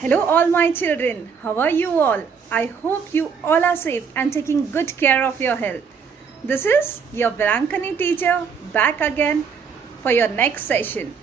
Hello, all my children. How are you all? I hope you all are safe and taking good care of your health. This is your Verankani teacher back again for your next session.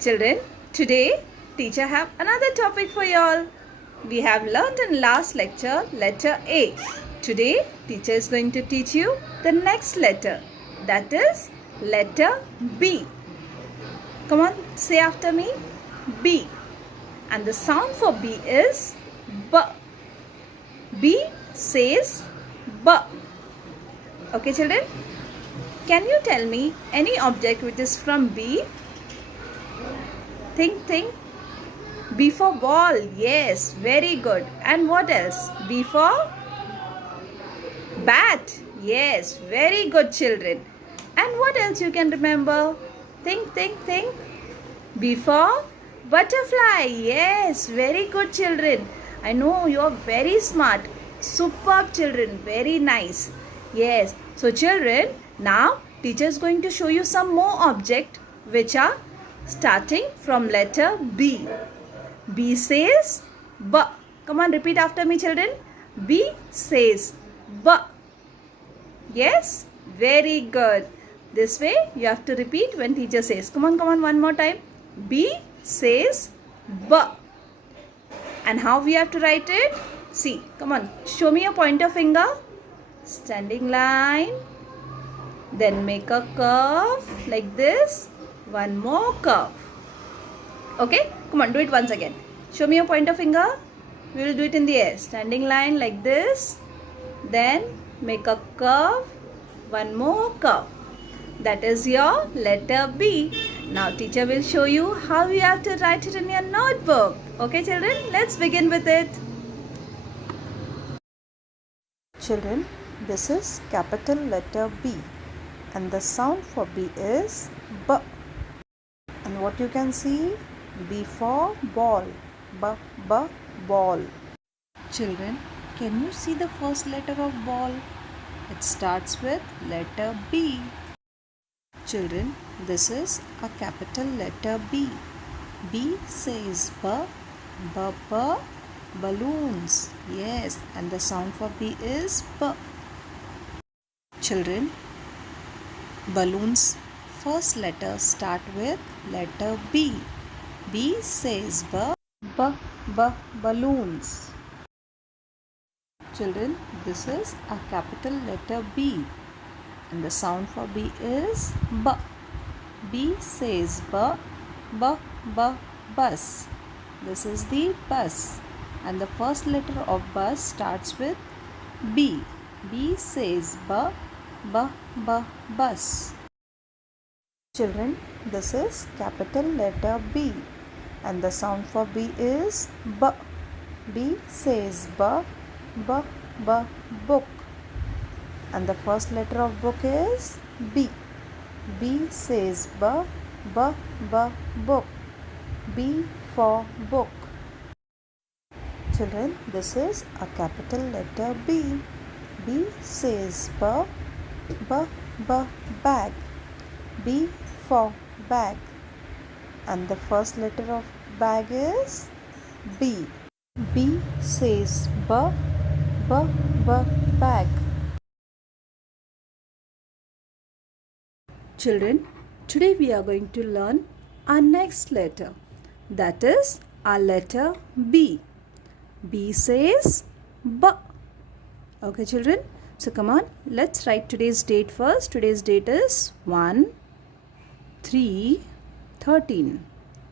Children, today teacher have another topic for you all. We have learned in last lecture letter A. Today teacher is going to teach you the next letter, that is letter B. Come on, say after me. B. And the sound for B is B. B says B. Okay, children? Can you tell me any object which is from B? Think. B for ball. Yes, very good. And what else? B for bat. Yes, very good, children. And what else you can remember? Think. B for butterfly. Yes, very good, children. I know you are very smart. Superb, children. Very nice. Yes. So, children, now teacher is going to show you some more objects which are starting from letter B. B says B. Come on, repeat after me, children. B says B. Yes? Very good. This way you have to repeat when teacher says. Come on, one more time. B says B. And how we have to write it? See, come on, show me your pointer finger. Standing line. Then make a curve like this. One more curve. Okay? Come on, do it once again. Show me your pointer finger. We will do it in the air. Standing line like this. Then make a curve. One more curve. That is your letter B. Now teacher will show you how you have to write it in your notebook. Okay, children, let's begin with it. Children, this is capital letter B and the sound for B is B. And what you can see? B for ball. B, ball. Children, can you see the first letter of ball? It starts with letter B. Children, this is a capital letter B. B says B, balloons. Yes, and the sound for B is B. Children, balloons first letter start with letter B. B says B, balloons. Children, this is a capital letter B. And the sound for B is B. B says B, bus. This is the bus. And the first letter of bus starts with B. B says B, bus. Children, this is capital letter B. And the sound for B is B. B says B, book. And the first letter of book is B. B says B, book. B for book. Children, this is a capital letter B. B says B, bag. B for bag. And the first letter of bag is B. B says B, bag. Children, today we are going to learn our next letter. That is our letter B. B says B. Okay, children. So come on, let's write today's date first. Today's date is 1/3/13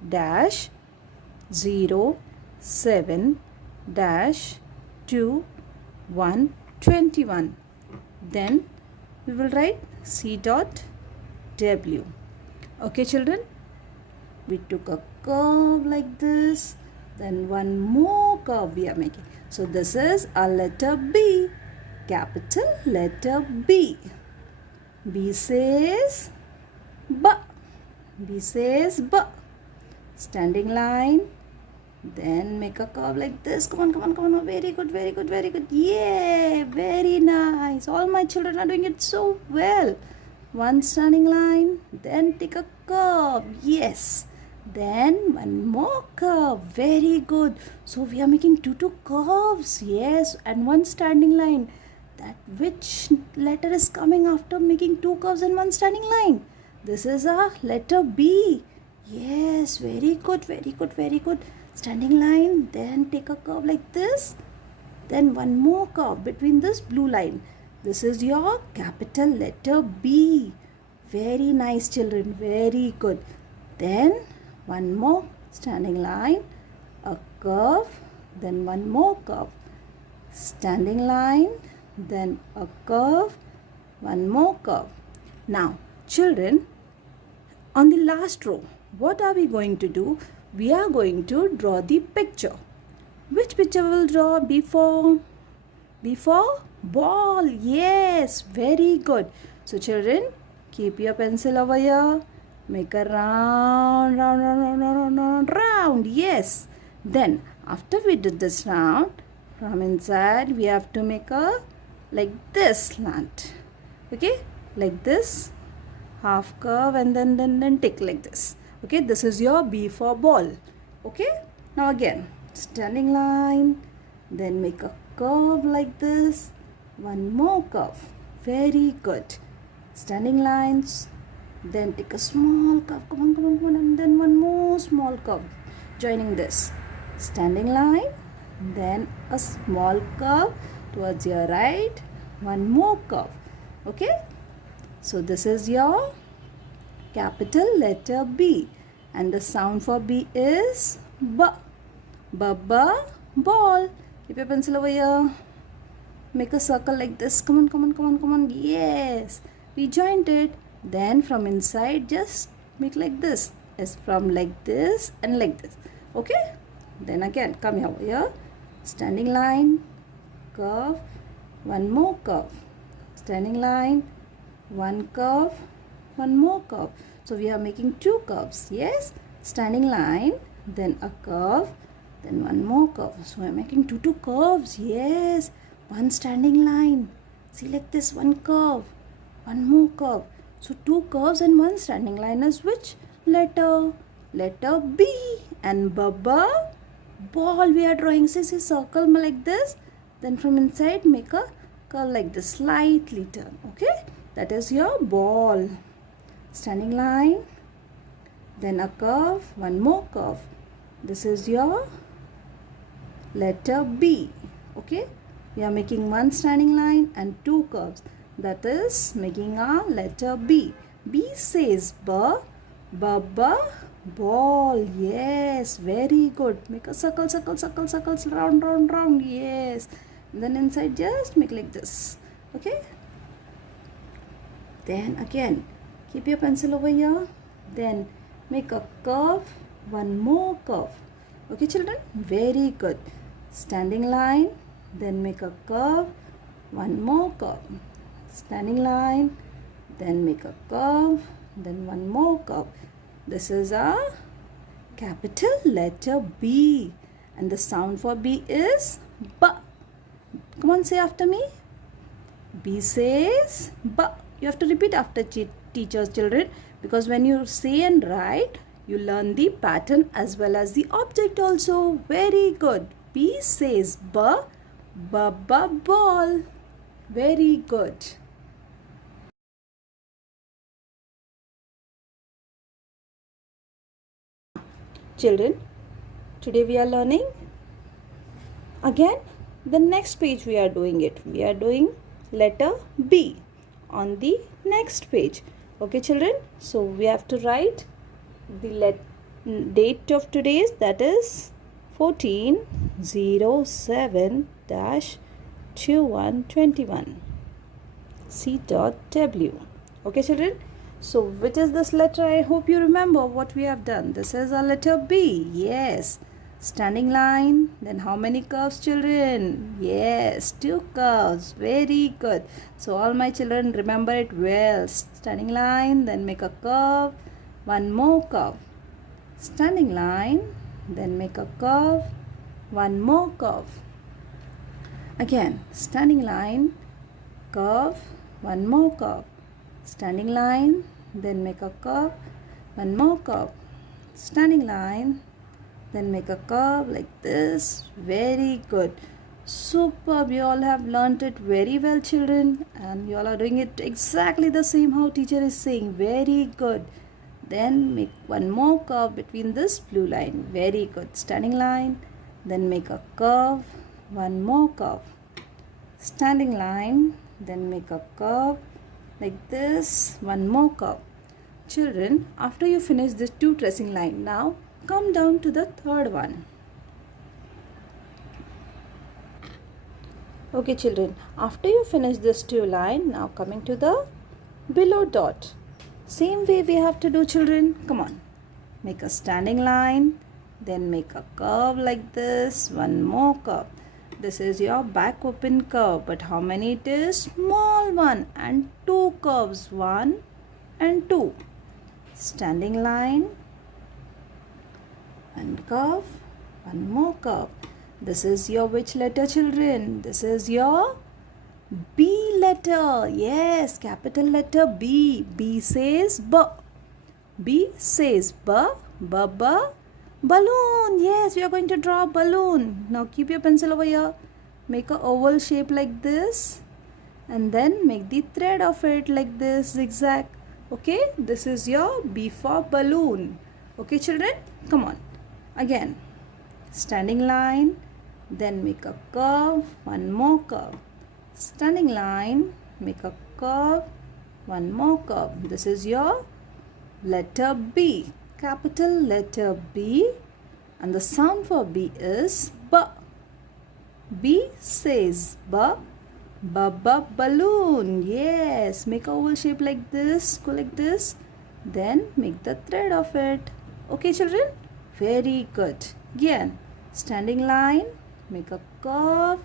-07 -21. Then we will write C.W. Okay, children, we took a curve like this, then one more curve we are making. So this is a letter B, capital letter B. B says B. B says B. Standing line, then make a curve like this. Come on. Very good. Yay, very nice. All my children are doing it so well. One standing line, then take a curve. Yes. Then one more curve. Very good. So we are making two curves. Yes, and one standing line. That which letter is coming after making two curves and one standing line? This is a letter B. Yes, very good, very good, very good. Standing line. Then take a curve like this. Then one more curve between this blue line. This is your capital letter B. Very nice, children. Very good. Then one more standing line, a curve, then one more curve. Standing line, then a curve, one more curve. Now, children, on the last row, what are we going to do? We are going to draw the picture. Which picture we will draw before? Before ball. Yes, very good. So children, keep your pencil over here. Make a round, round, round, round, round, round, round. Yes. Then after we did this round, from inside we have to make a like this slant. Okay, like this half curve and then tick like this. Okay, this is your B for ball. Okay, now again standing line, then make a curve like this, one more curve. Very good. Standing lines, then take a small curve, come on, come on, come on, and then one more small curve joining this. Standing line, then a small curve towards your right, one more curve. Okay, so this is your capital letter B, and the sound for B is B. B, ball. Keep your pencil over here. Make a circle like this. Come on, come on, come on, come on. Yes. We joined it. Then from inside, just make like this. As from like this and like this. Okay? Then again, come here over here. Standing line, curve, one more curve. Standing line, one curve, one more curve. So we are making two curves. Yes? Standing line, then a curve, then one more curve. So I'm making two curves. Yes, one standing line. See, like this, one curve, one more curve. So two curves and one standing line is which letter? Letter B. And ball we are drawing. See, circle like this. Then from inside make a curve like this, slightly turn. Okay, that is your ball. Standing line, then a curve, one more curve. This is your letter B. Okay, we are making one standing line and two curves. That is making our letter B. B says B, ball. Yes, very good. Make a circle, circle, circle, circles, round, round, round. Yes. And then inside just make like this. Okay. Then again, keep your pencil over here. Then make a curve, one more curve. Okay, children? Very good. Standing line, then make a curve, one more curve. Standing line, then make a curve, then one more curve. This is our capital letter B, and the sound for B is B. Come on, say after me. B says B. You have to repeat after teachers, children, because when you say and write, you learn the pattern as well as the object also. Very good. B says B, ball. Very good. Children, today we are learning again the next page. We are doing it. We are doing letter B on the next page. Okay, children, so we have to write the date of today's, that is 14/07-2121. C.W. Okay, children. So, which is this letter? I hope you remember what we have done. This is a letter B. Yes. Standing line. Then how many curves, children? Yes, two curves. Very good. So, all my children remember it well. Standing line. Then make a curve. One more curve. Standing line. Then make a curve. One more curve. Again, standing line. Curve. One more curve. Standing line, then make a curve, one more curve. standing line, then make a curve like this. Very good. Superb. You all have learnt it very well, children, and you all are doing it exactly the same how teacher is saying. Very good. Then make one more curve between this blue line. Very good. Standing line, then make a curve, one more curve. Standing line, then make a curve like this, one more curve. Children, after you finish this two tracing line, now come down to the third one. Okay children, after you finish this two line, now coming to the below dot. Same way we have to do, children. Come on. Make a standing line, then make a curve like this, one more curve. This is your back open curve, but how many it is? Small one, and two curves, 1 and 2. Standing line, one curve, one more curve. This is your which letter, children? This is your B letter. Yes, capital letter B. B says B. B says B. B, B. Balloon. Yes, we are going to draw a balloon. Now keep your pencil over here. Make a oval shape like this. And then make the thread of it like this, zigzag. Okay, this is your B for balloon. Okay, children? Come on. Again. Standing line. Then make a curve. One more curve. Standing line. Make a curve. One more curve. This is your letter B. Capital letter B. And the sound for B is B. B says B. B, B, balloon. Yes. Make a oval shape like this. Go like this. Then make the thread of it. Okay, children? Very good. Again. Standing line. Make a curve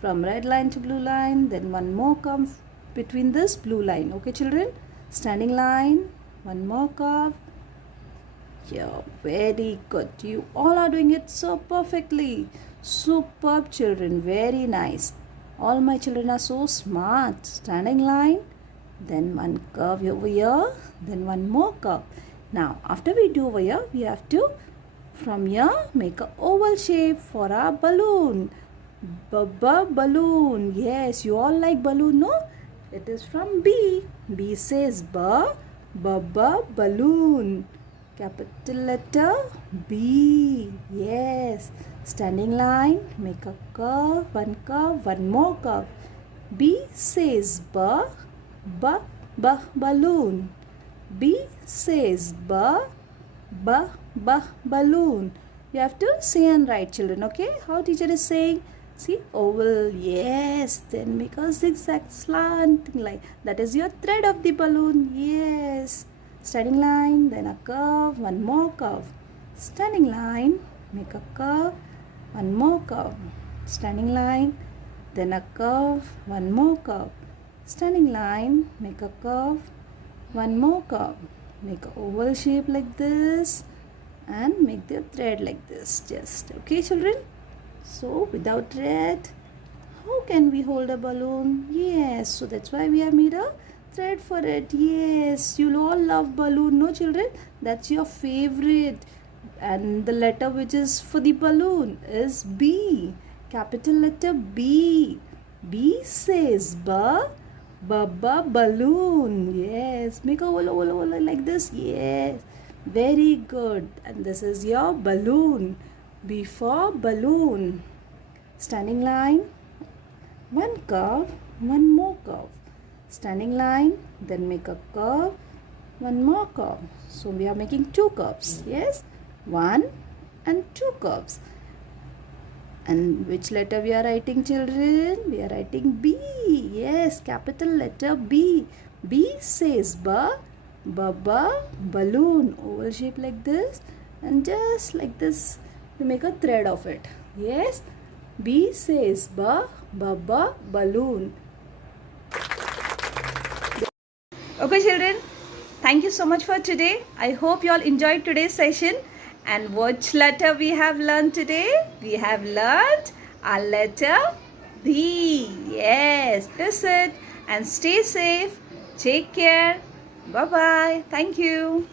from red line to blue line. Then one more curve between this blue line. Okay, children? Standing line. One more curve. Yeah, very good. You all are doing it so perfectly. Superb, children. Very nice. All my children are so smart. Standing line. Then one curve over here. Then one more curve. Now, after we do over here, we have to from here make a oval shape for our balloon. Balloon. Yes, you all like balloon, no? It is from B. B says balloon. Capital letter B. Yes. Standing line. Make a curve. One curve. One more curve. B says balloon. B says balloon. You have to say and write, children. Okay? How teacher is saying? See, oval. Yes. Then make a zigzag slanting line. That is your thread of the balloon. Yes. Standing line. Then a curve. One more curve. Standing line. Make a curve. One more curve. Standing line. Then a curve. One more curve. Standing line. Make a curve. One more curve. Make an oval shape like this. And make the thread like this. Just. Okay, children? So, without thread, how can we hold a balloon? Yes. So, that's why we have made a thread for it. Yes. You all love balloon, no, children? That's your favorite. And the letter which is for the balloon is B. Capital letter B. B says balloon. Yes. Make a oval like this. Yes. Very good. And this is your balloon. B for balloon. Standing line. One curve. One more curve. Standing line. Then make a curve. One more curve. So we are making two curves. Yes. One and two curves. And which letter we are writing, children? We are writing B. Yes. Capital letter B. B says balloon. Oval shape like this. And just like this. We make a thread of it. Yes. B says balloon. Okay, children. Thank you so much for today. I hope you all enjoyed today's session. And which letter we have learned today? We have learned our letter B. Yes. That's it. And stay safe. Take care. Bye-bye. Thank you.